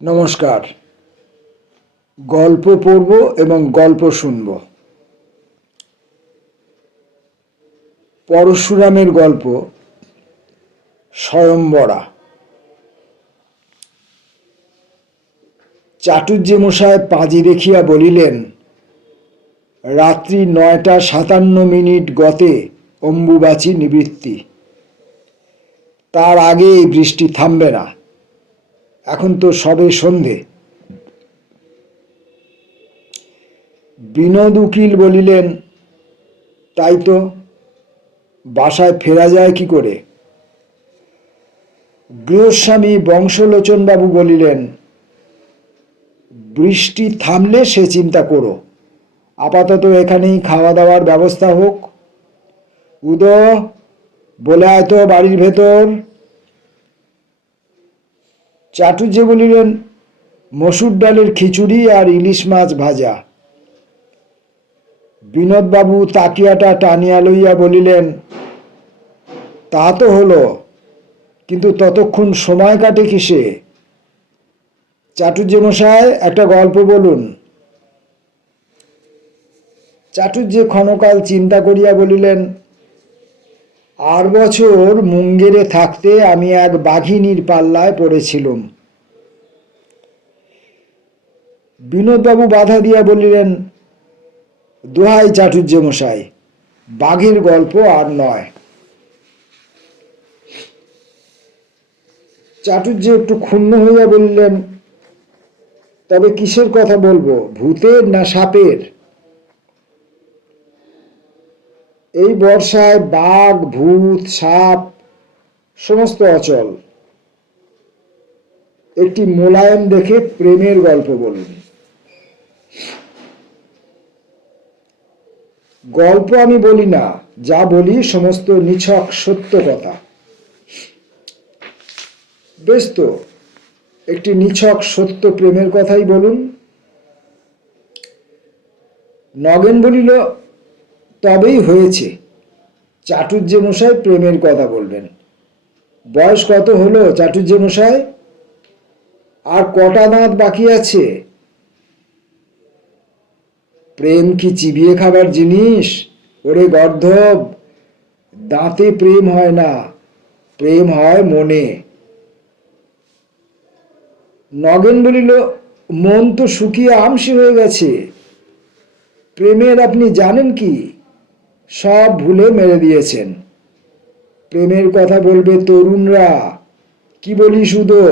নমস্কার। গল্প পড়ব এবং গল্প শুনব। পরশুরামের গল্প স্বয়ম্বরা। চাটুজ্জে মশায় পাঁজি দেখিয়া বলিলেন, রাত্রি ৯টা ৫৭ গতে অম্বুবাচী নিবৃত্তি। তার আগে এই বৃষ্টি থামবে না। এখন তো সবে সন্ধে। বিনোদ উকিল বলিলেন, তাই তো, বাসায় ফেরা যায় কি করে? গৃহস্বামী বংশলোচনবাবু বলিলেন, বৃষ্টি থামলে সে চিন্তা করো, আপাতত এখানেই খাওয়া দাওয়ার ব্যবস্থা হোক। উদো, বলে আয় তো বাড়ির ভেতর। চাটুজ্জে বলিলেন, মসুর ডালের খিচুড়ি আর ইলিশ মাছ ভাজা। বিনোদবাবু তাকিয়াটা টানিয়া লইয়া বলিলেন, তা তো হলো, কিন্তু ততক্ষণ সময় কাটে কিসে? চাটুজ্জে মশাই, একটা গল্প বলুন। চাটুজ্জে ক্ষণকাল চিন্তা করিয়া বলিলেন, আর বছর মুঙ্গেরে থাকতে আমি এক বাঘিনীর পাল্লায় পড়েছিলুম। বিনোদবাবু বাধা দিয়া বলিলেন, দোহাই চাটুজ্জে মশাই, বাঘের গল্প আর নয়। চাটুজ্জে একটু ক্ষুণ্ণ হইয়া বললেন, তবে কিসের কথা বলবো, ভূতের না সাপের? এই বর্ষায় বাঘ, ভূত, সাপ সমস্ত অচল। একটি মোলায়েম দেখে প্রেমের গল্প বলুন। গল্প আমি বলি না, যা বলি সমস্ত নিছক সত্য কথা। বেশ তো, একটি নিছক সত্য প্রেমের কথাই বলুন। নগেন বলিল, তবেই হয়েছে, চাটুজ্জে মশাই প্রেমের কথা বলবেন। বয়স কত হলো চাটুজ্জে মশাই? আর কটা দাঁত বাকি আছে? প্রেম কি চিবিয়ে খাবার জিনিস? ওরে গর্ধব, দাঁতে প্রেম হয় না, প্রেম হয় মনে। নগেন বলিল, মন তো শুকিয়ে আমসি হয়ে গেছে, প্রেমের আপনি জানেন কি? সব ভুলে মেরে দিয়েছেন। প্রেমের কথা বলবে তরুণরা, কি বলিস উদো?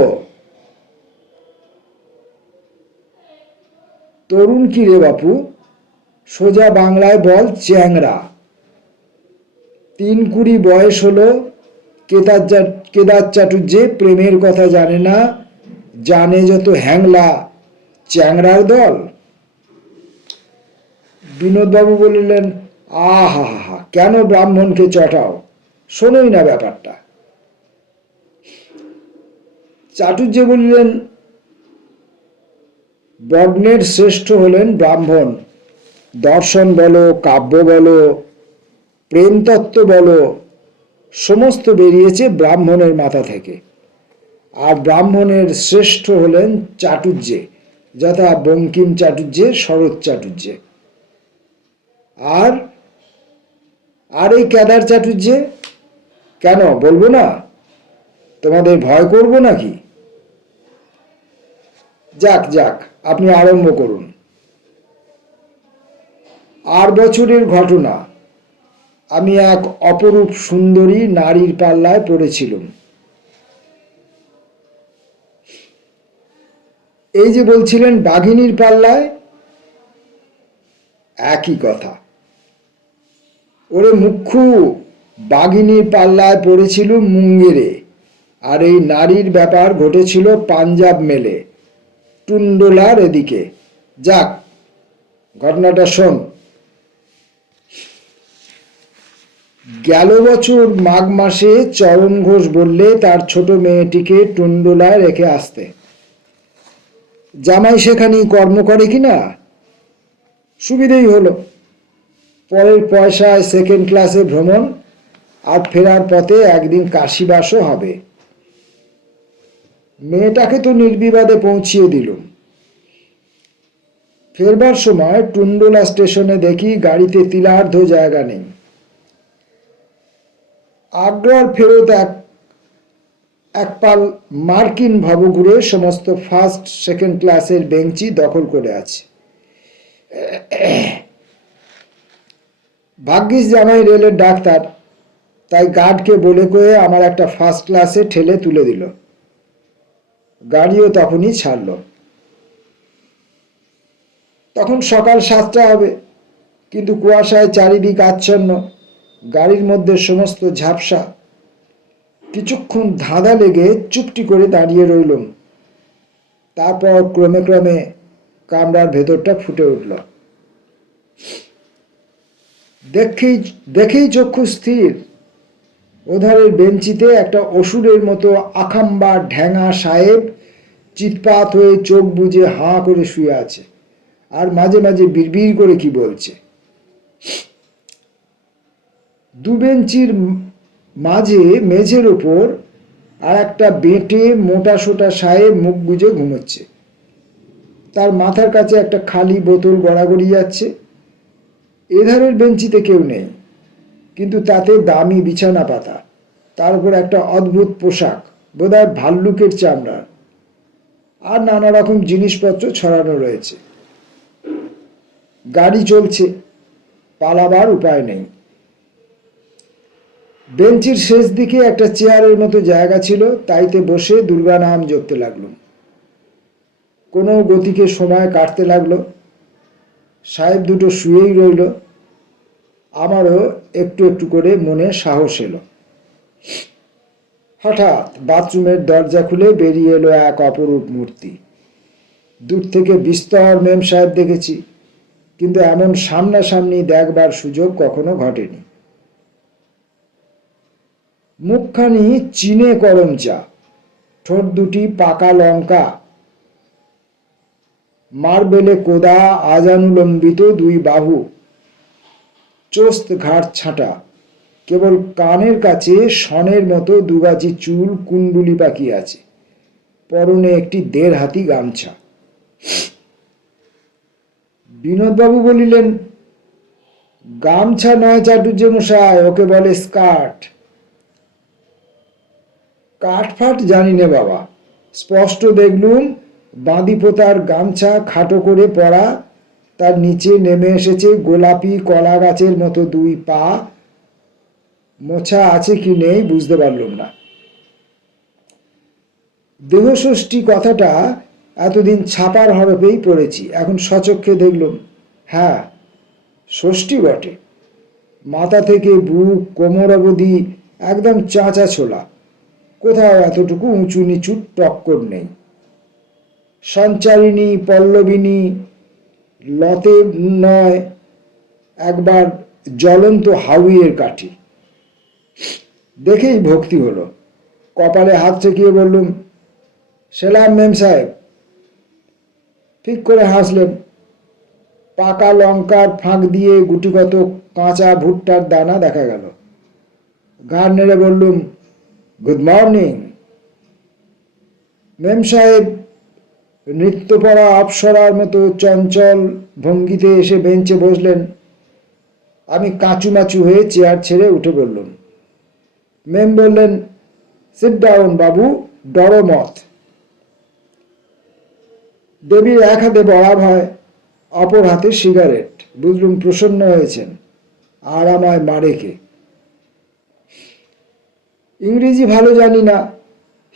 তরুণ কি রে বাপু? সোজা বাংলায় বল, চ্যাংরা। ৩-২০ বয়স হলো, কেদার চাটুজ্জে প্রেমের কথা জানে না, জানে যত হ্যাংলা চ্যাংরার দল। বিনোদবাবু বলিলেন, আহা হা, কেন ব্রাহ্মণকে চটাও, শোনোই না ব্যাপারটা। চাটুজ্জে বলিলেন, বর্ণের শ্রেষ্ঠ হলেন ব্রাহ্মণ। দর্শন বলো, কাব্য বলো, প্রেমতত্ত্ব বলো, সমস্ত বেরিয়েছে ব্রাহ্মণের মাথা থেকে। আর ব্রাহ্মণের শ্রেষ্ঠ হলেন চাটুজ্জে, যথা বঙ্কিম চাটুজ্জে, শরৎ চাটুজ্জে। আর আর এই কেদার চাটুজ্জে, কেন বলবো না? তোমাদের ভয় করবো নাকি? যাক যাক, আপনি আরম্ভ করুন। আর বছরের ঘটনা, আমি এক অপরূপ সুন্দরী নারীর পাল্লায় পড়েছিলুম। এই যে বলছিলেন বাঘিনীর পাল্লায়, একই কথা। ওরে মুখ্যু, বাঘিনীর পাল্লায় পড়েছিল মুঙ্গেরে, আর এই নারীর ব্যাপার ঘটেছিল পাঞ্জাব মেলে, টুন্ডলার এদিকে। যাক, ঘটনাটা শোন। গেল বছর মাঘ মাসে চরণ ঘোষ বললে তার ছোট মেয়েটিকে টুন্ডলায় রেখে আসতে। জামাই সেখানেই কর্ম করে কিনা, সুবিধেই হলো। পরের পয়সায় সেকেন্ড ক্লাসে ভ্রমণ, আর ফেরার পথে একদিন কাশিবাসও হবে। মেয়েটাকে তো নির্বিবাদে পৌঁছিয়ে দিলুম। ফেরবার সময় টুন্ডলা স্টেশনে দেখি গাড়িতে তিলার্ধ জায়গা নেই। আগ্রার ফেরত এক পাল মার্কিন ভবঘুরে সমস্ত ফার্স্ট সেকেন্ড ক্লাসের বেঞ্চি দখল করে আছে। ভাগ্যিস জামাই রেলের ডাক্তার, তাই গার্ডকে বলে কয়ে আমার একটা ফার্স্ট ক্লাসে ঠেলে তুলে দিল। গাড়িও তখনই ছাড়ল। তখন সকাল 7টা হবে, কিন্তু কুয়াশায় চারিদিক আচ্ছন্ন, গাড়ির মধ্যে সমস্ত ঝাপসা। কিছুক্ষণ ধাঁধা লেগে চুপটি করে দাঁড়িয়ে রইলুম। তারপর ক্রমে ক্রমে কামরার ভেতরটা ফুটে উঠল। দেখেই চক্ষু স্থির। ওধারের বেঞ্চিতে একটা অসুরের মতো আখাম্বা ঢ্যাঙা সাহেব চিৎপাত হয়ে চোখ বুজে হাঁ করে শুয়ে আছে, আর মাঝে মাঝে বিড়বিড় করে কি বলছে। দু বেঞ্চির মাঝে মেঝের ওপর আর একটা বেঁটে মোটা সোটা সাহেব মুখ গুজে ঘুমোচ্ছে। তার মাথার কাছে একটা খালি বোতল গড়াগড়ি যাচ্ছে। এধারের বেঞ্চিতে কেউ নেই, কিন্তু তাতে দামি বিছানা পাতা, তার উপর একটা অদ্ভুত পোশাক, বোধহয় ভাল্লুকের চামড়ার, আর নানা রকম জিনিসপত্র ছড়ানো রয়েছে। গাড়ি চলছে, পালাবার উপায় নেই। বেঞ্চির শেষ দিকে একটা চেয়ারের মতো জায়গা ছিল, তাইতে বসে দুর্গা নাম জপতে লাগলুম। কোনো গতিকে সময় কাটতে লাগলো। সাহেব দুটো শুয়েই রইল। আমারও একটু একটু করে মনে সাহস এলো। হঠাৎ বাথরুমের দরজা খুলে বেরিয়ে এলো এক অপরূপ মূর্তি। দূর থেকে বিস্তর মেম সাহেব দেখেছি, কিন্তু এমন সামনাসামনি দেখবার সুযোগ কখনো ঘটেনি। মুখখানি চিনে করমচা, ঠোঁট দুটি পাকা লঙ্কা, মার্বেলে কোদা আজানুলম্বিত দুই বাহু, চোস্ত ঘাট ছাঁটা, কেবল কানের কাছে শনের মতো দুগাছি চুল কুণ্ডুলি পাকিয়ে আছে, পরনে একটি 1.5 হাতি গামছা। বিনোদবাবু বলিলেন, গামছা নয় চাটুর্যে মশাই, ওকে বলে স্কার্ট। কাঠফাট জানি নে বাবা, স্পষ্ট দেখলুম বাঁদিপোতার গামছা খাটো করে পরা, তার নিচে নেমে এসেছে গোলাপি কলা গাছের মতো 2 পা। মোছা আছে কি নেই বুঝতে পারলুম না। দেহষষ্ঠী কথাটা এতদিন ছাপার হরফেই পড়েছি, এখন সচক্ষে দেখলুম, হ্যাঁ, ষষ্ঠী বটে। মাথা থেকে বুক কোমর অবধি একদম চাঁচা ছোলা, কোথাও এতটুকু উঁচু নিচু টক্কর নেই। সঞ্চারিণী পল্লবিনী লতে নয়, একবার জ্বলন্ত হাউইয়ের কাঠি। দেখেই ভক্তি হলো। কপালে হাত ঠেকিয়ে বললুম, সেলাম মেম সাহেব। ঠিক করে হাসলেন। পাকা লঙ্কার ফাঁক দিয়ে গুটিগত কাঁচা ভুট্টার দানা দেখা গেল। ঘাড় নেড়ে বললুম, গুড মর্নিং। মেম সাহেব নৃত্যপরা অপ্সরার মতো চঞ্চল ভঙ্গিতে এসে বেঞ্চে বসলেন। আমি কাঁচুমাচু হয়ে চেয়ার ছেড়ে উঠে বললুম। মেম বললেন, সিট ডাউন বাবু, ডরো মত। দেবীর এক হাতে বড়া ভয়, অপর হাতে সিগারেট। বুঝলুম প্রসন্ন হয়েছেন, আর আমায় মারে কে। ইংরেজি ভালো জানি না,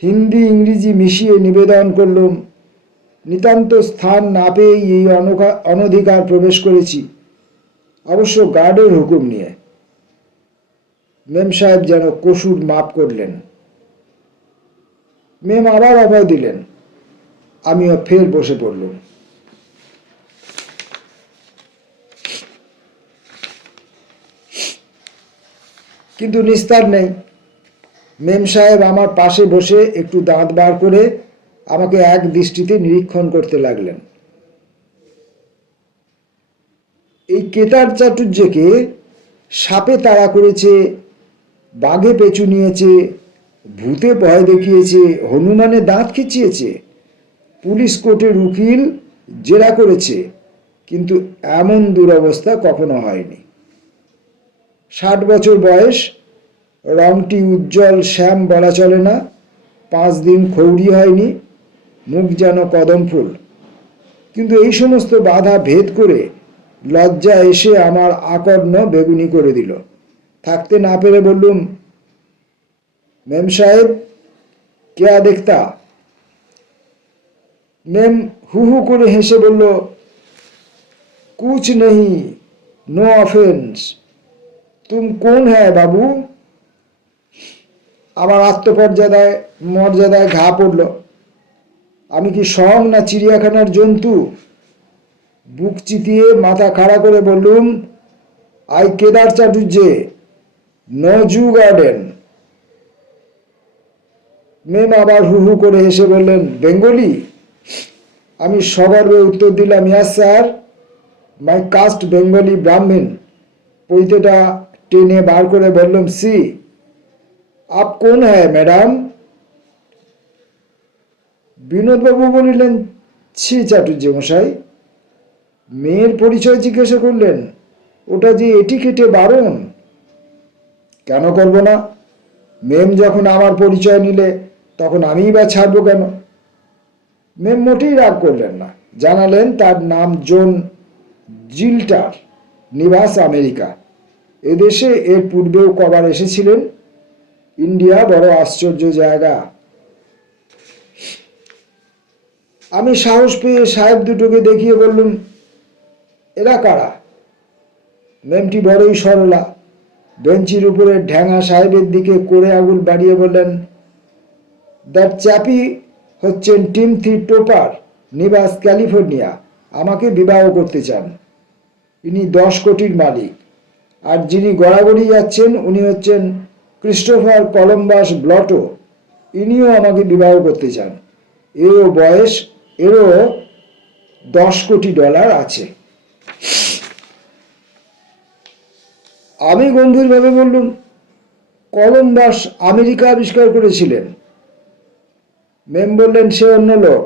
হিন্দি ইংরেজি মিশিয়ে নিবেদন করলুম, নিতান্ত স্থান না পেয়েই এই অনধিকার প্রবেশ করেছি, অবশ্য গার্ডের হুকুম নিয়ে। মেম সাহেব যেন কসুর মাপ করলেন। মেম আবার অভয় দিলেন। আমিও ফের বসে পড়লুম। কিন্তু নিস্তার নেই। মেম সাহেব আমার পাশে বসে একটু দাঁত বার করে আমাকে এক দৃষ্টিতে নিরীক্ষণ করতে লাগলেন। এই কেতার চাটুর্যকে সাপে তাড়া করেছে, বাঘে পেঁচু নিয়েছে, ভূতে ভয় দেখিয়েছে, হনুমানে দাঁত খিচিয়েছে, পুলিশ কোর্টের উকিল জেরা করেছে, কিন্তু এমন দুরবস্থা কখনো হয়নি। 60 বছর বয়স, রংটি উজ্জ্বল শ্যাম বলা চলে না, 5 দিন খৌড়ি হয়নি, মুখ যেন কদম ফুল। কিন্তু এই সমস্ত বাধা ভেদ করে লজ্জা এসে আমার আকর্ণ বেগুনি করে দিল। থাকতে না পেরে বললুম, মেম সাহেব क्या देखता? মেম হু হু করে হেসে বলল, কুছ নেই, নো অফেন্স। তুম কোন হ্যাঁ বাবু? আমার মর্যাদায় ঘা পড়ল। আমি কি সং না চিড়িয়াখানার জন্তু? বুক চিতিয়ে মাথা খাড়া করে বললুম, I Kedar Chatterjee, no zoo garden. মেম আবার হু হু করে হেসে বললেন, বেঙ্গলি? আমি সগর্বে উত্তর দিলাম, ইয়াস স্যার, মাই কাস্ট বেঙ্গলি ব্রাহ্মণ। পৈতেটা টেনে বার করে বললাম, সি আপ কোন হ্যায় ম্যাডাম? বিনোদবাবু বলিলেন, ছি চাটুর্য মশাই, মেয়ের পরিচয় জিজ্ঞাসা করলেন, ওটা যে এটিকেটে বারণ। কেন করব না? মেম যখন আমার পরিচয় নিলে তখন আমিই বা ছাড়বো কেন? মেম মোটেই রাগ করলেন না, জানালেন তার নাম জন জিল্টার, নিবাস আমেরিকা। এদেশে এর পূর্বেও কবার এসেছিলেন। ইন্ডিয়া বড় আশ্চর্য জায়গা। আমি সাহস পেয়ে সাহেব দুটোকে দেখিয়ে বললুম, এরা কারা? মেমটি বড়ই সরলা, বেঞ্চির উপরে ঢ্যাঙা সাহেবের দিকে করে আঙুল বাড়িয়ে বললেন, দ্যাট চ্যাপি হচ্ছেন টিমথি টোপার, নিবাস ক্যালিফোর্নিয়া। আমাকে বিবাহ করতে চান। ইনি 10 কোটির মালিক। আর যিনি গড়াগড়ি যাচ্ছেন উনি হচ্ছেন ক্রিস্টোফার কলম্বাস ব্লটো। ইনিও আমাকে বিবাহ করতে চান। এরও বয়স, এরও $10 কোটি আছে। আমি গম্ভীরভাবে বললুম, কলম্বাস আমেরিকা আবিষ্কার করেছিলেন। মেম বললেন, সে অন্য লোক।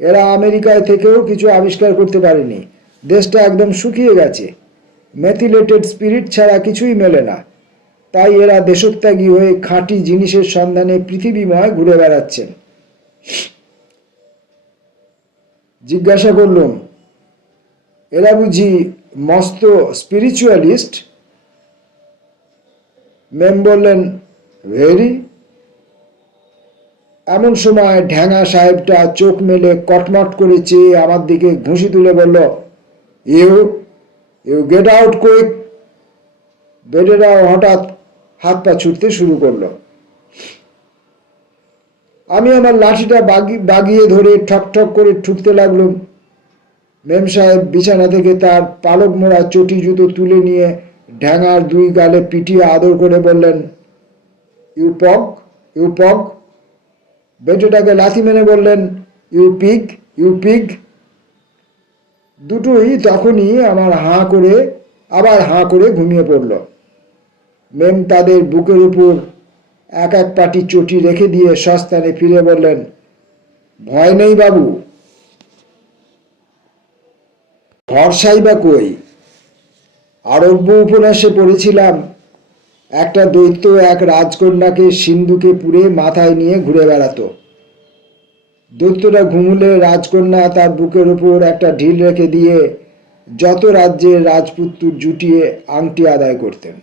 এরা আমেরিকায় থেকেও কিছু আবিষ্কার করতে পারেনি। দেশটা একদম শুকিয়ে গেছে। মেথিলেটেড স্পিরিট ছাড়া কিছুই মেলে না। তাই এরা দেশত্যাগী হয়ে খাঁটি জিনিসের সন্ধানে পৃথিবীময় ঘুরে বেড়াচ্ছেন। জিজ্ঞাসা করলুম, এরা বুঝি মস্ত স্পিরিচুয়ালিস্ট? মেম বললেন, ভেরি। এমন সময় ঢ্যাঙা সাহেবটা চোখ মেলে কটমট করে চেয়ে আমার দিকে ঘুষি তুলে বলল, you you get out quick. বেডেরাও হঠাৎ হাত পা ছুটতে শুরু করলো। আমি আমার লাঠিটা বাগিয়ে ধরে ঠক ঠক করে ঠুকতে লাগলাম। মেম সাহেব বিছানা থেকে তার পালক মোড়া চটি জুতো তুলে নিয়ে ঢ্যাঙার 2 গালে পিটিয়ে আদর করে বললেন, ইউ পগ, ইউ পগ। বেটেটাকে লাথি মেরে বললেন, ইউ পিগ, ইউ পিগ। দুটোই তখনই আবার হাঁ করে ঘুমিয়ে পড়ল। মেম তাদের বুকের উপর এক এক পাটি চটি রেখে দিয়ে সস্তানে ফিরে বললেন, ভয় নেই বাবু। ভরসাই বা কই? আরব্য উপন্যাসে পড়েছিলাম, একটা দৈত্য এক রাজকন্যাকে সিন্ধুকে পুড়ে মাথায় নিয়ে ঘুরে বেড়াতো। দৈত্যটা ঘুমুলে রাজকন্যা তার বুকের উপর একটা ঢিল রেখে দিয়ে যত রাজ্যের রাজপুত্র জুটিয়ে আংটি আদায় করতেন।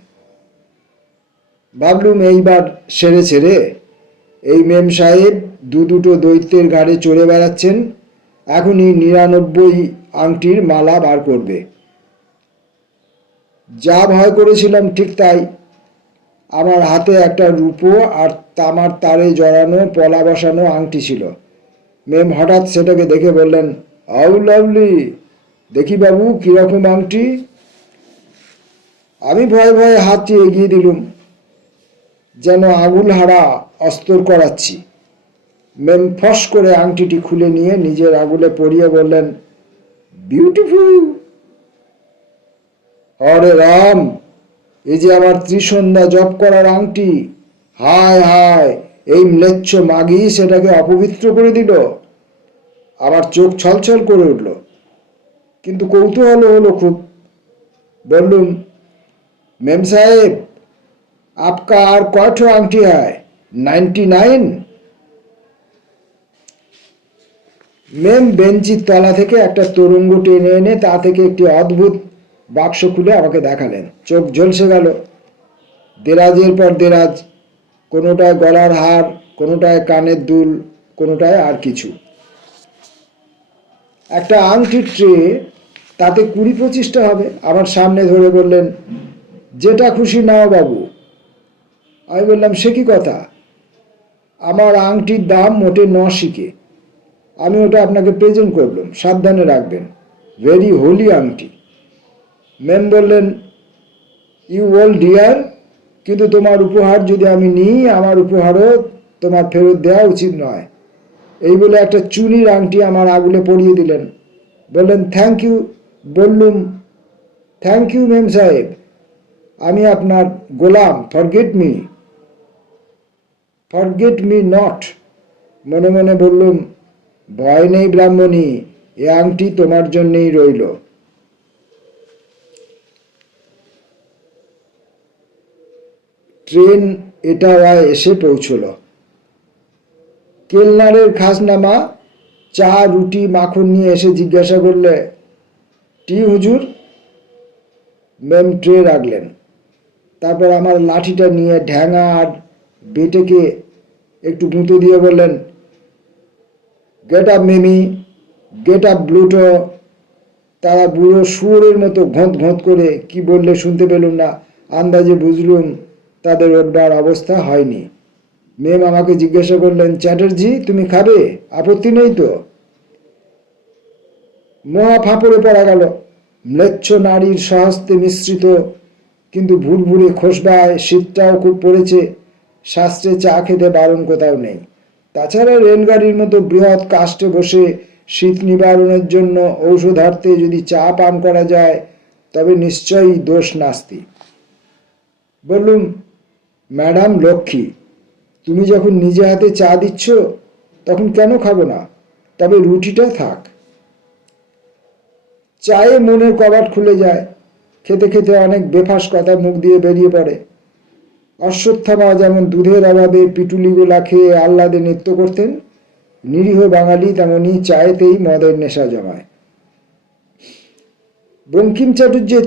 ভাবলুম এইবার সেরেছে রে। এই মেম সাহেব দুটো দৈত্যের ঘাড়ে চড়ে বেড়াচ্ছেন। এখনই 99 আংটির মালা বার করবে। যা ভয় করেছিলাম ঠিক তাই। আমার হাতে একটা রূপো আর তামার তারে জড়ানো পলা বসানো আংটি ছিল। মেম হঠাৎ সেটাকে দেখে বললেন, হাউ লাভলি, দেখি বাবু কিরকম আংটি। আমি ভয়ে ভয়ে হাতটি এগিয়ে দিলুম, যেন আঙুল হারা অস্তর করাচ্ছি। মেম ফস করে আংটিটি খুলে নিয়ে নিজের আঙুলে পরিয়ে বললেন, বিউটিফুল। হরে রাম, এই যে আমার ত্রিসন্ধ্যা জপ করার আংটি। হায় হায়, এই ম্লেচ্ছ মাগি সেটাকে অপবিত্র করে দিল। আমার চোখ ছলছল করে উঠল, কিন্তু কৌতূহল হলো খুব। বললুম, মেম সাহেব, আপকা আর কয়ঠো আংটি হয়? 99? মেম বেঞ্চির তলা থেকে একটা তোরঙ্গ টেনে এনে তা থেকে একটি অদ্ভুত বাক্স খুলে আমাকে দেখালেন। চোখ ঝলসে গেল। দেরাজের পর দেরাজ, কোনোটায় গলার হার, কোনোটায় কানের দুল, কোনোটায় আর কিছু। একটা আংটির ট্রে, তাতে 20-25টা হবে। আমার সামনে ধরে বললেন, যেটা খুশি নাও বাবু। আমি বললাম, সে কি কথা? আমার আংটির দাম মোটে 9 শিকে। আমি ওটা আপনাকে প্রেজেন্ট করলাম, সাবধানে রাখবেন, ভেরি হোলি আংটি। ম্যাম বললেন, ইউ ওল্ড ডিয়ার, কিন্তু তোমার উপহার যদি আমি নিই, আমার উপহারও তোমার ফেরত দেওয়া উচিত নয়। এই বলে একটা চুনির আংটি আমার আগুলে পরিয়ে দিলেন। বললেন, থ্যাংক ইউ। বললুম, থ্যাংক ইউ মেম সাহেব, আমি আপনার গোলাম, ফরগেট মি নট। মনে মনে বললুম, ভয় নেই ব্রাহ্মণী, এ আংটি তোমার জন্যই রইল। ট্রেন এটাওয়ায় এসে পৌঁছল। কেলনারের খাসনামা চা, রুটি, মাখন নিয়ে এসে জিজ্ঞাসা করলে, টি হুজুর? ম্যাম ট্রে রাখলেন। তারপর আমার লাঠিটা নিয়ে ঢ্যাঙা আর বেটেকে একটু গুঁতো দিয়ে বললেন, get up Memi, get up Bluto. তারা বুড়ো শুয়োরের মতো ঘোঁত ঘোঁত করে কি বললে শুনতে পেলুম না। আন্দাজে বুঝলুম তাদের ওঠবার অবস্থা হয়নি। মেম আমাকে জিজ্ঞাসা করলেন, চ্যাটার্জি, তুমি খাবে? আপত্তি নেই তো? মহা ফাঁপড়ে পড়া গেল। ম্লেচ্ছ নারীর স্বহস্তে মিশ্রিত কিন্তু ভুরভুরে খোসবায় শীতটাও খুব পড়েছে। শাস্ত্রে চা খেতে বারণ কোথাও নেই। তাছাড়া রেলগাড়ির মতো বৃহৎ কাস্টে বসে শীত নিবারণের জন্য ঔষধার্থে যদি চা পান করা যায়, তবে নিশ্চয়ই দোষ নাস্তি। বললুম, ম্যাডাম লক্ষ্মী, তুমি যখন নিজে হাতে চা দিচ্ছ, তখন কেন খাবো না? তবে রুটিটা থাক। চায়ে মনের কবাট খুলে যায়। খেতে খেতে অনেক বেফাস কথা মুখ দিয়ে বেরিয়ে পড়ে। অশ্বত্থামা যেমন দুধের অভাবে পিটুলিগোলা খেয়ে আহ্লাদে নৃত্য করতেন, নিরীহ বাঙালি তেমনি চায়েতেই মদের নেশা জমায়। বঙ্কিম চাটুর্যের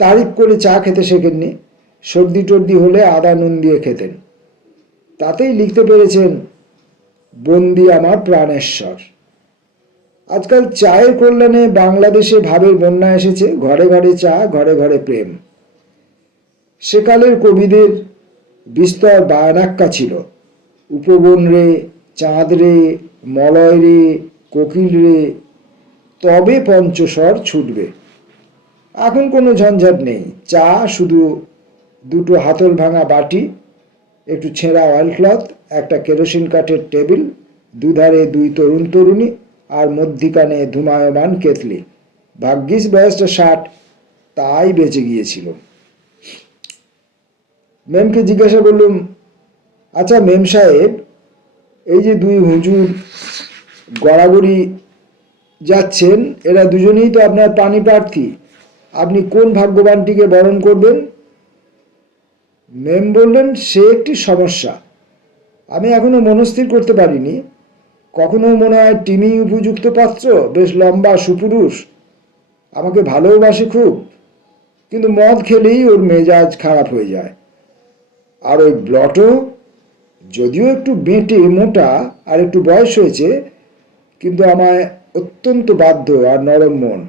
তারিফ করে চা খেতে শেখেননি। সর্দি টর্দি হলে আদা নুন দিয়ে খেতেন। তাতেই লিখতে পেরেছেন, বন্দি আমার প্রাণেশ্বর। আজকাল চায়ের কল্যাণে বাংলাদেশে ভাবের বন্যা এসেছে। ঘরে ঘরে চা, ঘরে ঘরে প্রেম। সেকালের কবিদের বিস্তর বায়নাক্কা ছিল, উপবন রে, চাঁদ রে, মলয় রে, কোকিল রে, তবে পঞ্চস্বর ছুটবে। এখন কোনো ঝঞ্ঝাট নেই। চা শুধু দুটো হাতল ভাঙা বাটি, একটু ছেঁড়া অয়েল ক্লথ, একটা কেরোসিন কাঠের টেবিল, দুধারে 2 তরুণ তরুণী, আর মধ্যিখানে ধূমায়মান কেতলি। ভাগ্যিস বয়সটা 60, তাই বেঁচে গিয়েছিল। মেমকে জিজ্ঞাসা করলুম, আচ্ছা মেম সাহেব, এই যে 2 হুজুর গড়াগড়ি যাচ্ছেন, এরা দুজনেই তো আপনার পানি প্রার্থী। আপনি কোন ভাগ্যবানটিকে বরণ করবেন? মেম বললেন, সে একটি সমস্যা। আমি এখনো মনস্থির করতে পারিনি। কখনো মনে হয় টিমি উপযুক্ত পাত্র, বেশ লম্বা, সুপুরুষ, আমাকে ভালোবাসে খুব, কিন্তু মদ খেলেই ওর মেজাজ খারাপ হয়ে যায়। আর ওই ব্লটো, যদিও একটু বেঁটে মোটা আর একটু বয়স হয়েছে, কিন্তু আমায় অত্যন্ত বাধ্য আর নরম মন।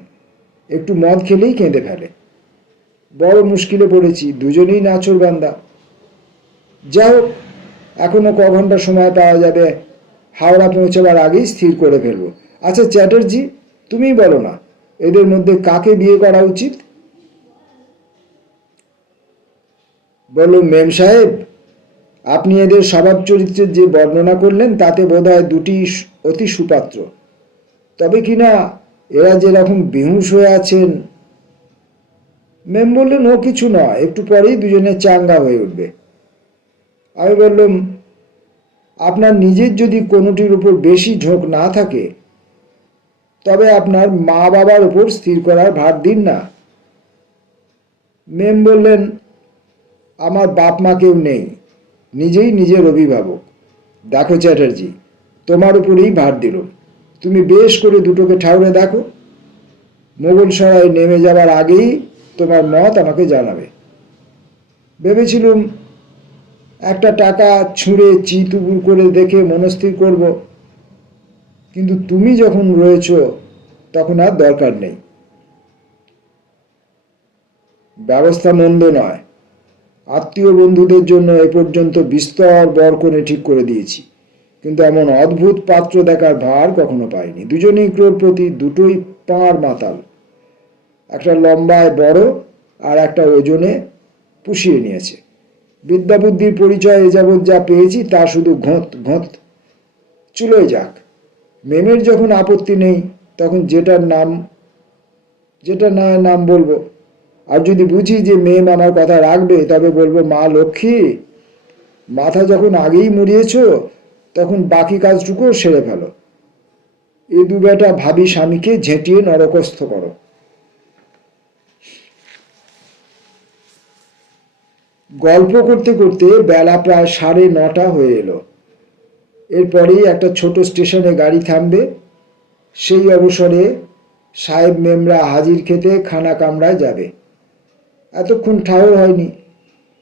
একটু মদ খেলেই কেঁদে ফেলে। বড় মুশকিলে পড়েছি, দুজনেই নাছোড় বান্দা। যাই হোক, এখনো ক ঘন্টা সময় পাওয়া যাবে। হাওড়া পৌঁছাবার আগেই স্থির করে ফেলবো। আচ্ছা চ্যাটার্জি, তুমিই বলো না, এদের মধ্যে কাকে বিয়ে করা উচিত? বলো, মেম সাহেব, আপনি এদের স্বভাব চরিত্রের যে বর্ণনা করলেন, তাতে বোধহয় 2টি অতি সুপাত্র। তবে কিনা এরা যেরকম বেহুশ হয়ে আছেন। মেম বললেন, ও কিছু নয়, একটু পরেই দুজনে চাঙ্গা হয়ে উঠবে। আমি বললাম, আপনার নিজের যদি কোনোটির উপর বেশি ঝোঁক না থাকে, তবে আপনার মা বাবার উপর স্থির করার ভার দিন না। মেম বললেন, আমার বাপ মা কেউ নেই, নিজেই নিজের অভিভাবক। দেখো চ্যাটার্জি, তোমার উপরেই ভার দিল, তুমি বেশ করে দুটোকে ঠাউরে দেখো। মোগলসরাই নেমে যাবার আগেই তোমার মত আমাকে জানাবে। ভেবেছিলুম একটা টাকা ছুঁড়ে চিতুপুর করে দেখে মনস্থির করব, কিন্তু তুমি যখন রয়েছ তখন আর দরকার নেই। ব্যবস্থা মন্দ নয়, আত্মীয় বন্ধুদের জন্য এ পর্যন্ত বিস্তর বরকনে ঠিক করে দিয়েছি, কিন্তু এমন অদ্ভুত পাত্র দেখার ভার কখনো পাইনি। দুজনেই ক্রোড়পতি, দুটোই পাঁড় মাতাল, একটা লম্বায় বড় আর একটা ওজনে পুষিয়ে নিয়েছে। বিদ্যাবুদ্ধির পরিচয় এ যাবৎ যা পেয়েছি তা শুধু ঘোঁত ঘোঁত। চুলোয় যাক, মেমের যখন আপত্তি নেই তখন যেটা নাম বলবো। আর যদি বুঝি যে মেম আমার কথা রাখবে, তবে বলবো, মা লক্ষ্মী, মাথা যখন আগেই মুড়িয়েছ তখন বাকি কাজটুকুও সেরে ফেলো। এ দু বেটা ভাবি স্বামীকে ঝেঁটিয়ে নরকস্থ করো। গল্প করতে করতে বেলা প্রায় 9:30 হয়ে এলো। এরপরেই একটা ছোট স্টেশনে গাড়ি থামবে। সেই অবসরে সাহেব মেমরা হাজির খেতে খানা কামরায় যাবে। এতক্ষণ ঠাউর হয়নি,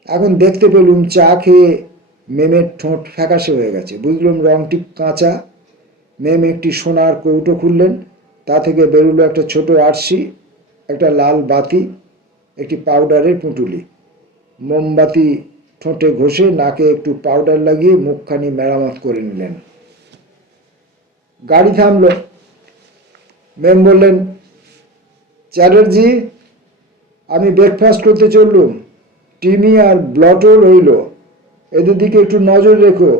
এখন দেখতে পেলুম চা খেয়ে মেমের ঠোঁট ফ্যাকাশে হয়ে গেছে। বুঝলুম রংটি কাঁচা। মেম একটি সোনার কৌটো খুললেন, তা থেকে বেরুলো একটা ছোট আরশি, একটা লাল বাতি, একটি পাউডারের পুঁটুলি। মোমবাতি ঠোঁটে ঘষে নাকে একটু পাউডার লাগিয়ে মুখখানি মেরামত করে নিলেন। গাড়ি থামল। মেম বললেন, চ্যাটার্জি, আমি ব্রেকফাস্ট করতে চললুম। টিমি আর ব্লটো রইল, এদের দিকে একটু নজর রেখো,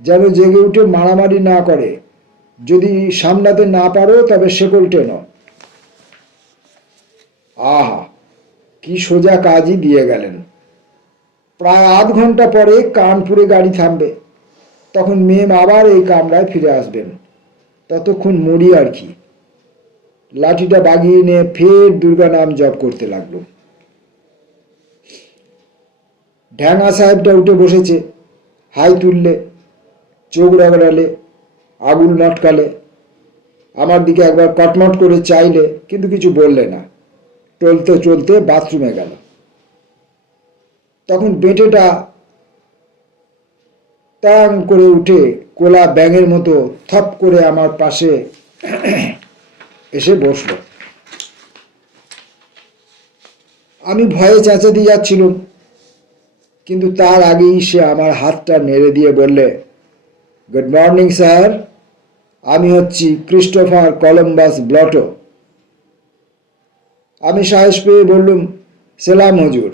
যেন জেগে উঠে মারামারি না করে। যদি সামলাতে না পারো তবে শেকল টেনো। আহা, কি সোজা কাজই দিয়ে গেলেন। প্রায় আধ ঘন্টা পরে কানপুরে গাড়ি থামবে। তখন মেম আবার এই কামরায় ফিরে আসবেন। ততক্ষণ মরি আর কি। লাঠিটা বাগিয়ে নিয়ে ফের দুর্গা নাম জপ করতে লাগলো। ঢ্যাঙা সাহেবটা উঠে বসেছে, হাই তুললে, চোখ রগড়ালে, আগুল মটকালে, আমার দিকে একবার কটমট করে চাইলে, কিন্তু কিছু বললে না। চলতে চলতে বাথরুমে গেল। তখন বেটেটা তাং করে উঠে কোলা ব্যাঙের মতো থপ করে আমার পাশে এসে বসল। আমি ভয়ে চেঁচাতে যাচ্ছিলাম, কিন্তু তার আগেই সে আমার হাতটা নেড়ে দিয়ে বললে, গুড মর্নিং স্যার, আমি হচ্ছি ক্রিস্টোফার কলম্বাস ব্লটো। আমি সাহস পেয়ে বললুম, সেলাম হুজুর।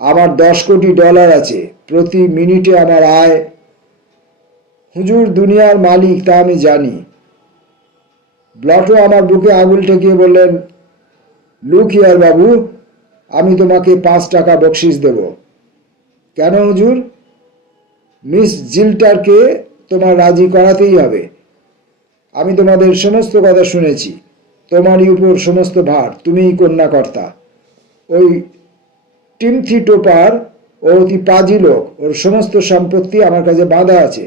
আমার $10 কোটি আছে, প্রতি মিনিটে আমার আয়। হুজুর দুনিয়ার মালিক তা আমি জানি। ব্লটো আমার বুকে আঙুল ঠেকিয়ে বললেন, লুক হিয়ার বাবু, আমি তোমাকে 5 টাকা বকশিস দেব। কেন হুজুর? মিস জিল্টারকে তোমার রাজি করাতেই হবে। আমি তোমাদের সমস্ত কথা শুনেছি, তোমারই উপর সমস্ত ভার, তুমিই কন্যাকর্তা। ওই টিমথি টোপার ও অতি পাজি লোক, ওর সমস্ত সম্পত্তি আমার কাছে বাঁধা আছে।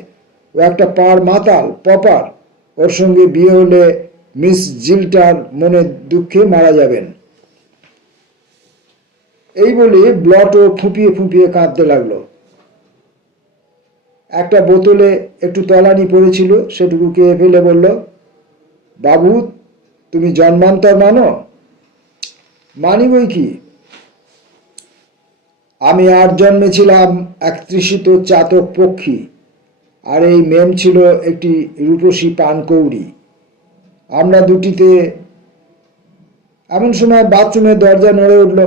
ও একটা পাড় মাতাল, পপার। ওর সঙ্গে বিয়ে হলে মিস জিল্টার মনে দুঃখে মারা যাবেন। এই বলে ব্লটো ফুঁপিয়ে ফুঁপিয়ে কাঁদতে লাগলো। একটা বোতলে একটু তলানি পড়েছিল, সেটুকু খেয়ে ফেলে বলল, বাবু, তুমি জন্মান্তর মানো? মানি বই কি। আমি 8 জন্মেছিলাম এক তৃষিত চাতক পক্ষী, আর এই মেম ছিল একটি রূপসী পানকৌড়ি। আমরা দুটিতে। এমন সময় বাথরুমের দরজা নড়ে উঠল।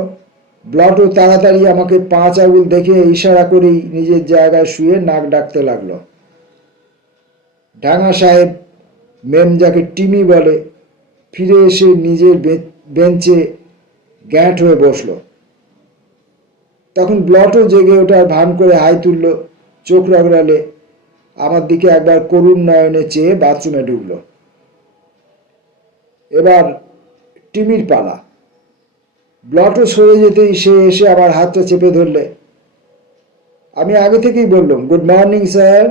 ব্লটো তাড়াতাড়ি আমাকে 5 আঙুল দেখে ইশারা করেই নিজের জায়গায় শুয়ে নাক ডাকতে লাগলো। ঢাঙা সাহেব, মেম যাকে টিমি বলে, ফিরে এসে নিজের বেঞ্চে গ্যাঁট হয়ে বসল। তখন ব্লটো জেগে ওঠার ভান করে হাই তুলল। চোখ রগড়ালে আমার দিকে একবার করুণ নয়নে চেয়ে বাথরুমে ঢুকলো। এবার টিমির পালা। ব্লটো সরে যেতেই সে এসে আমার হাতটা চেপে ধরলে। আমি আগে থেকেই বললাম, গুড মর্নিং স্যার।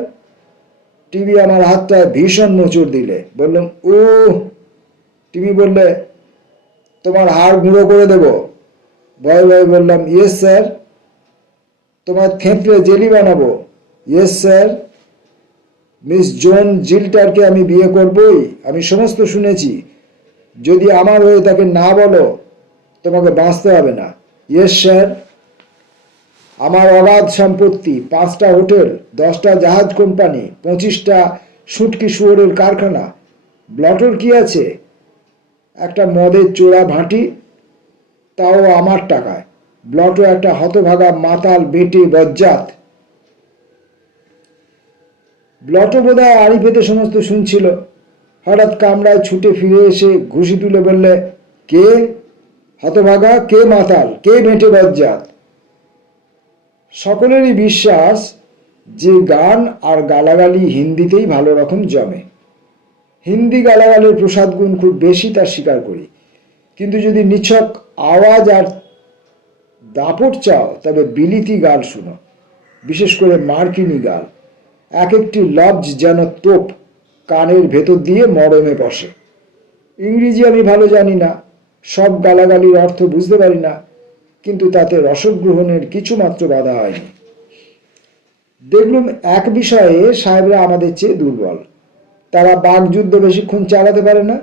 টিমি আমার হাতটা ভীষণ মোচড় দিলে। বললাম, ও। টিমি বললে, তোমার হাড় গুঁড়ো করে দেব। ভয়ে ভয়ে বললাম, ইয়েস স্যার। তোমার থেঁতলে জেলি বানাবো। Yes sir. মিস জোন জিল্টারকে আমি বিয়ে করবই, আমি সমস্ত শুনেছি। যদি আমার হয়ে তাকে না বলো, তোমাকে বাঁচতে হবে না। Yes sir. আমার অগাধ সম্পত্তি, 5টা হোটেল, 10টা জাহাজ কোম্পানি, 25টা শুটকি শুয়োরের কারখানা। ব্লটোর কি আছে? একটা মদের চোরা ভাঁটি, তাও আমার টাকায়। ব্লটো একটা হতভাগা মাতাল বেটে বজ্জাত। ব্লটো বোধহয় আড়ি পেতে সমস্ত শুনছিল। হঠাৎ কামরায় ছুটে ফিরে এসে ঘুষি তুলে বললে, কে হতভাগা, কে মাতাল, কে বেটে বজ্জাত? সকলেরই বিশ্বাস যে গান আর গালাগালি হিন্দিতেই ভালো রকম জমে। হিন্দি গালাগালের প্রসাদ গুণ খুব বেশি, তার স্বীকার করি। কিন্তু যদি নিছক আওয়াজ আর দাপট চাও, তবে বিলিতি গাল শুনো, বিশেষ করে মার্কিনী গাল। এক একটি লফজ যেন তোপ, কানের ভেতর দিয়ে মরমে বসে। ইংরেজি আমি ভালো জানি না, সব গালাগালির অর্থ বুঝতে পারি না, কিন্তু তাতে রসগ্রহণের কিছুমাত্র বাধা হয়নি। দেখলুম এক বিষয়ে সাহেবরা আমাদের চেয়ে দুর্বল। তারা বাকযুদ্ধ বেশিক্ষণ চালাতে পারে না।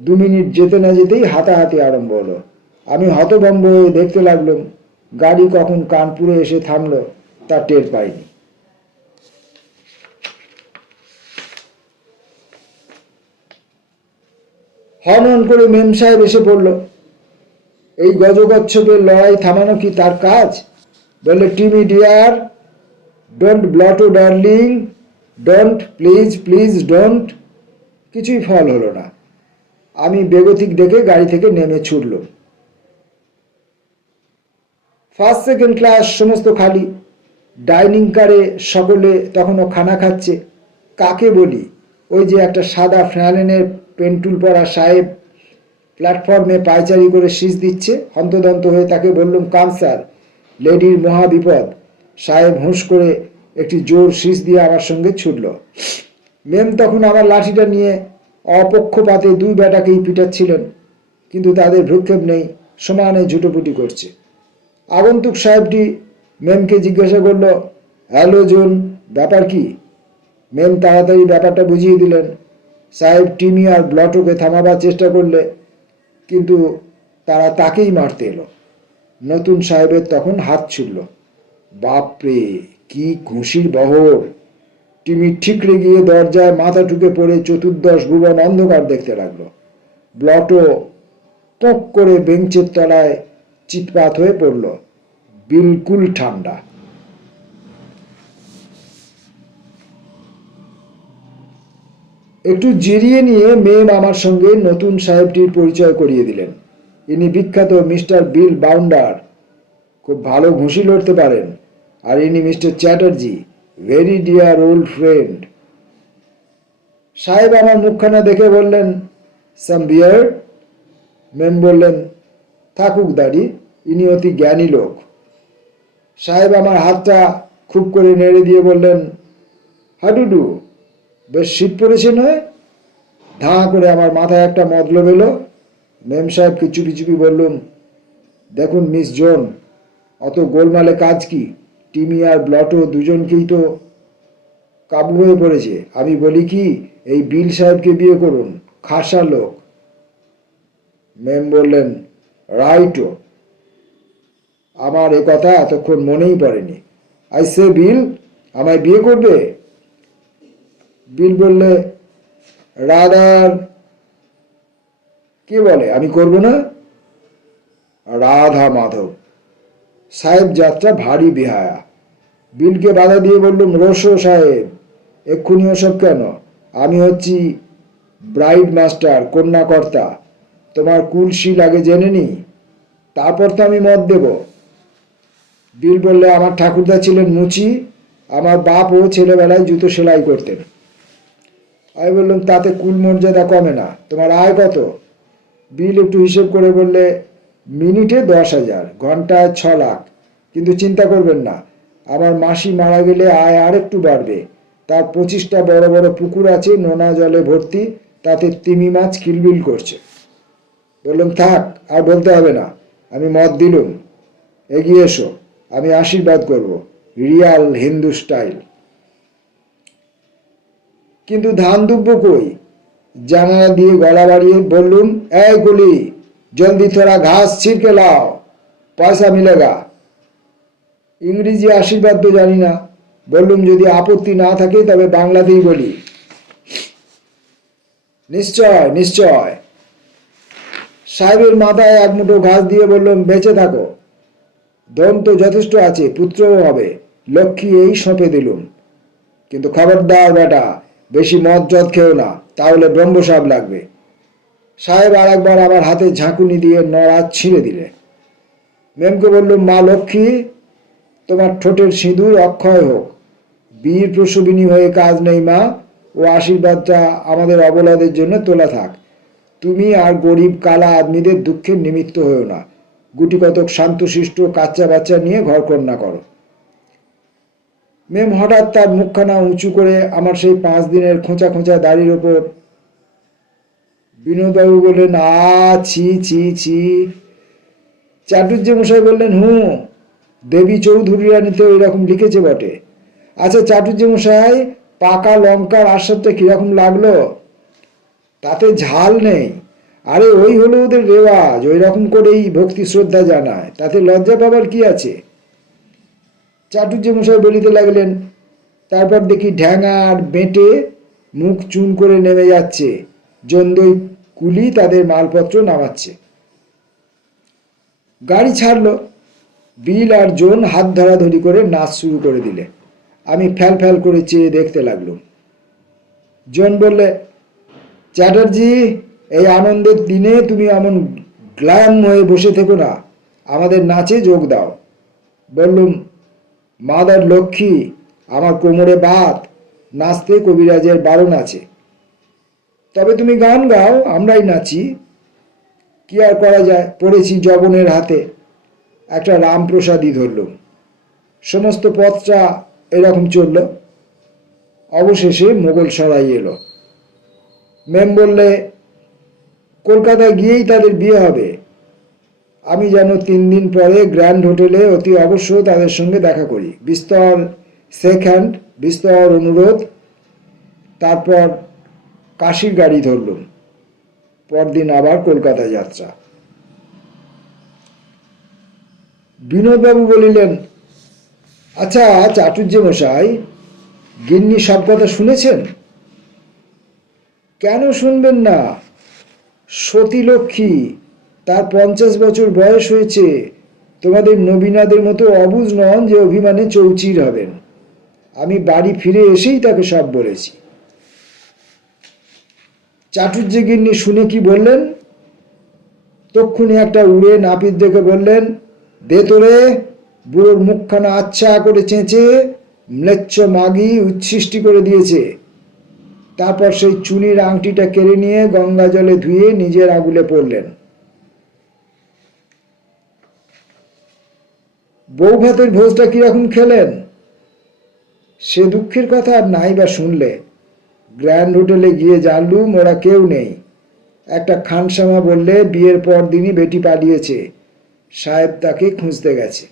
2 মিনিট যেতে না যেতেই হাতাহাতি আরম্ভ হলো। আমি হতভম্ব হয়ে দেখতে লাগলাম গাড়ি কখন কানপুরে এসে থামলো তা টের পাইনি। হন হন করে মেম সাহেব এসে পড়ল। এই গজকচ্ছপের লড়াই থামানো কি তার কাজ? বললে, Timmy dear, don't Bluto darling, don't, please please don't. কিছুই ফল হলো না। আমি বেগতিক দেখে গাড়ি থেকে নেমে ছুটলাম। ফার্স্ট সেকেন্ড ক্লাস সমস্ত খালি। ডাইনিং কারে সকলে তখনও খানা খাচ্ছে। কাকে বলি? ওই যে একটা সাদা ফ্যালেনের পেন্টুল পরা সাহেব প্ল্যাটফর্মে পায়চারি করে শীষ দিচ্ছে। হন্তদন্ত হয়ে তাকে বললুম, কাম স্যার, লেডির মহা বিপদ। সাহেব হুঁশ করে একটি জোর শীষ দিয়ে আমার সঙ্গে ছুটল। মেম তখন আমার লাঠিটা নিয়ে অপক্ষপাতে 2 বেটাকেই পিটাচ্ছিলেন, কিন্তু তাদের ভ্রুক্ষেপ নেই, সমানে ঝুটোপুটি করছে। আগন্তুক সাহেবটি মেমকে জিজ্ঞাসা করল, হ্যালো জোন, ব্যাপার কি? মেম তাড়াতাড়ি ব্যাপারটা বুঝিয়ে দিলেন। সাহেব টিমি আর ব্লটোকে থামাবার চেষ্টা করলে, কিন্তু তারা তাকেই মারতে এলো। নতুন সাহেবের তখন হাত ছুটল। বাপরে, কি ঘুষির বহর! টিমি ঠিকরে গিয়ে দরজায় মাথা ঠুকে পড়ে চতুর্দশ ভুবন অন্ধকার দেখতে লাগলো। ব্লটো পোঁক করে বেঞ্চের তলায় চিৎপাত হয়ে পড়ল, বিলকুল ঠান্ডা। একটু জিরিয়ে নিয়ে মেম আমার সঙ্গে নতুন সাহেবটির পরিচয় করিয়ে দিলেন। ইনি বিখ্যাত মিস্টার বিল বাউন্ডার, খুব ভালো ঘুষি লড়তে পারেন। আর ইনি mister Chatterjee, very deer old friend. সাহেব আমার মুখখানা দেখে বললেন, সাম বিয়ার? মেম বললেন, থাকুক দাড়ি, ইনি অতি জ্ঞানী লোক। সাহেব আমার হাতটা খুব করে নেড়ে দিয়ে বললেন, হাডুডু, বেশ শীত পড়েছে নয়? ধাঁ করে আমার মাথায় একটা মতলব এলো। মেম সাহেবকে চুপি চুপি বললুম, দেখুন মিস জোন, অত গোলমালে কাজ কি? টিমি আর ব্লটো দুজনকেই তো কাবু হয়ে পড়েছে। আমি বলি কি, এই বিল সাহেবকে বিয়ে করুন, খাসা লোক। মেম বললেন, রাইটো। আমার এ কথা এতক্ষণ মনেই পড়েনি। আই সে বিল, আমায় বিয়ে করবে? বিল বললে, রাধার। কে বলে আমি করব না? রাধা মাধব। সাহেব যাত্রা ভারী বেহায়া। বিলকে বাধা দিয়ে বললুম, রোশো সাহেব, এক্ষুনি ওসব কেন? আমি হচ্ছি ব্রাইড মাস্টার, কন্যাকর্তা। তোমার কুলশি লাগে জেনে নি, তারপর তো আমি মত দেব। বিল বললে, আমার ঠাকুরদা ছিলেন মুচি, আমার বাপও ছেলেবেলায় জুতো সেলাই করতেন। আমি বললাম, তাতে কুল মর্যাদা কমে না। তোমার আয় কত? বিল একটু হিসেব করে বললে, মিনিটে 10,000, ঘন্টায় 6 লাখ। কিন্তু চিন্তা করবেন না, আমার মাসি মারা গেলে আয় আর একটু বাড়বে। তার 25টা বড় বড় পুকুর আছে, নোনা জলে ভর্তি, তাতে তিমি মাছ কিলবিল করছে। বললাম, থাক, আর বলতে হবে না, আমি মত দিলুম। এগিয়ে এসো, আমি আশীর্বাদ করব, রিয়াল হিন্দু স্টাইল। কিন্তু ধান দুব্বো কই? জানালা দিয়ে গলা বাড়িয়ে বললুম, এই গুলি, জলদি থোড়া ঘাস ছিঁড়কে লাও, পয়সা মিলেগা। ইংরেজি আশীর্বাদ তো জানি না। বললুম, যদি আপত্তি না থাকে তবে বাংলাতেই বলি। নিশ্চয় নিশ্চয়। সাহেবের মাথায় এক মুঠো ঘাস দিয়ে বললাম, বেঁচে থাকো, ধন তো যথেষ্ট আছে, পুত্রও হবে, লক্ষ্মী এই সঁপে দিলুম। কিন্তু খবরদার বেটা, বেশি মদ জদ খেও না, তাহলে ব্রহ্মসাপ লাগবে। সাহেব আর একবার আমার হাতে ঝাঁকুনি দিয়ে নড়া ছিঁড়ে দিলে। মেমকে বললুম, মা লক্ষ্মী, তোমার ঠোঁটের সিঁদুর অক্ষয় হোক। বীর প্রসবিনী হয়ে কাজ নেই মা, ও আশীর্বাদটা আমাদের অবলাদের জন্য তোলা থাক। তুমি আর গরিব কালা আদমিদের দুঃখের নিমিত্ত হয়েও না। গুটি কতক শান্তশিষ্ট কাচ্চা বাচ্চা নিয়ে ঘর কন্যা করো। মেম হঠাৎ তার মুখখানা উঁচু করে আমার সেই 5 দিনের খোঁচা খোঁচা দাড়ির ওপর। বিনোদবাবু বললেন, ছি ছি ছি। চাটুর্যে মশাই বললেন, দেবী চৌধুরী রানীতে ওই রকম লিখেছে বটে। আচ্ছা চাটুর্যে মশাই, পাকা লঙ্কার আস্বাদটা কিরকম লাগলো? তাতে ঝাল নেই। আরে ওই হলো ওদের রেওয়াজ, ওই রকম করেই ভক্তি শ্রদ্ধা জানায়, তাতে লজ্জা পাবার কি আছে? চাটুর্যে মশাই বলিতে লাগলেন, তারপর দেখি ঢ্যাঙা আর বেঁটে মুখ চুন করে নেমে যাচ্ছে, জন্দই কুলি তাদের মালপত্র নামাচ্ছে। গাড়ি ছাড়লো। বিল আর জোন হাত ধরাধরি করে নাচ শুরু করে দিলে। আমি ফ্যাল ফ্যাল করে চেয়ে দেখতে লাগলুম। জোন বললে, চ্যাটার্জি, এই আনন্দের দিনে তুমি এমন গ্ল্যাম হয়ে বসে থেকো না, আমাদের নাচে যোগ দাও। বললুম, মাদার লক্ষ্মী, আমার কোমরে বাত, নাচতে কবিরাজের বারণ আছে। তবে তুমি গান গাও, আমরাই নাচি। কি আর করা যায়, পড়েছি জবনের হাতে। একটা রামপ্রসাদই ধরলুম। সমস্ত পথটা এরকম চলল। অবশেষে মোগল সরাই এলো। মেম বললে, কলকাতায় গিয়েই তাদের বিয়ে হবে। আমি যেন 3 দিন পরে গ্র্যান্ড হোটেলে অতি অবশ্য তাদের সঙ্গে দেখা করি। বিস্তর শেক হ্যান্ড, বিস্তর অনুরোধ। তারপর কাশির গাড়ি ধরলুম। পরদিন আবার কলকাতা যাত্রা। বিনোদবাবু বলিলেন, আচ্ছা চাটুর্যে মশাই, গিন্নি সব কথা শুনেছেন? কেন শুনবেন না? সতী লক্ষ্মী, তার 50 বছর বয়স হয়েছে। তোমাদের নবীনাদের মতো অবুঝ নন যে অভিমানে চৌচির হবেন। আমি বাড়ি ফিরে এসেই তাকে সব বলেছি। চাটুর্যে গিন্নি শুনে কি বললেন? তক্ষুনি একটা উড়ে নাপিত দেখে বললেন, দে তোরে। বুড়োর মুখখানা আচ্ছা করে চেঁচে ম্লেচ্ছ মাগি উচ্ছিষ্টি করে দিয়েছে। তারপর সেই চুনির আংটিটা কেড়ে নিয়ে গঙ্গা জলে ধুয়ে নিজের আগুলে পড়লেন। বউ ভাতের ভোজটা কিরকম খেলেন? সে দুঃখের কথা আর নাই বা শুনলে। গ্র্যান্ড হোটেলে গিয়ে জানলুম ওরা কেউ নেই। একটা খানসামা বললে বিয়ের পর দিনই বেটি পালিয়েছে, সাহেব তাকে খুঁজতে গেছে।